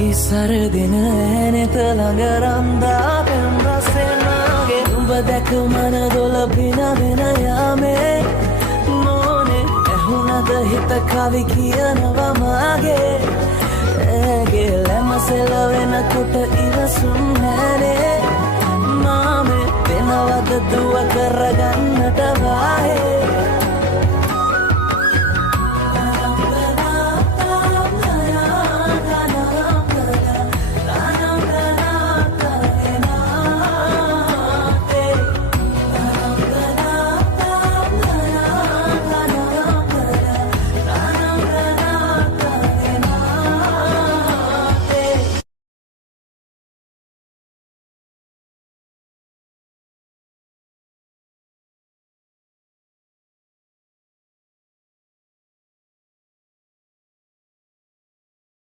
සරදින ඇනෙත ළඟ රන්දා පෙම්රසෙනගේ උඹ දැක මන දොල පිනවෙන යාමේ නෝනේ ඇහුනද හිත කවි කියනවා මාගේ ඇගේ ලැමසෙල වෙනකොට ඉවසුම් නැනේ මාමේ වෙනවද දුව කරගන්නට වාහේ